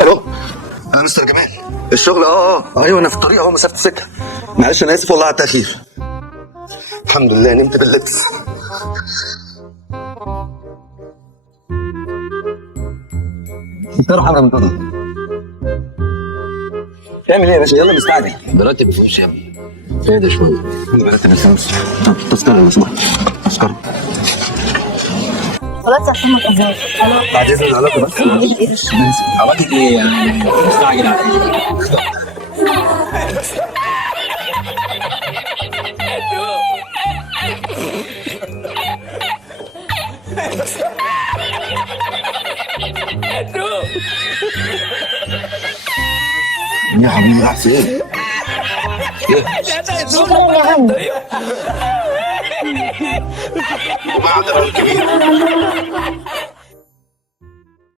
الو. انا مستر جمال. الشغل ايوه انا في الطريق اهو، مسافه السكه. معلش انا اسف والله على التاخير. الحمد لله نمت باللبس. بصراحه انا مطلع. تعمل ايه يا باشا؟ يلا مستعجل. براتب فلوس يا ابني. اهدى شويه. براتب الفلوس. طب تذكره لو سمحت. تذكره. خلاص عشان ما تأذيش. خلاص. بعد اذن العلاقه بس. علاقة ايه يعني؟ مستعجل على يا حبيبي راح فين؟ شكرا يا عم. وبعد الكبير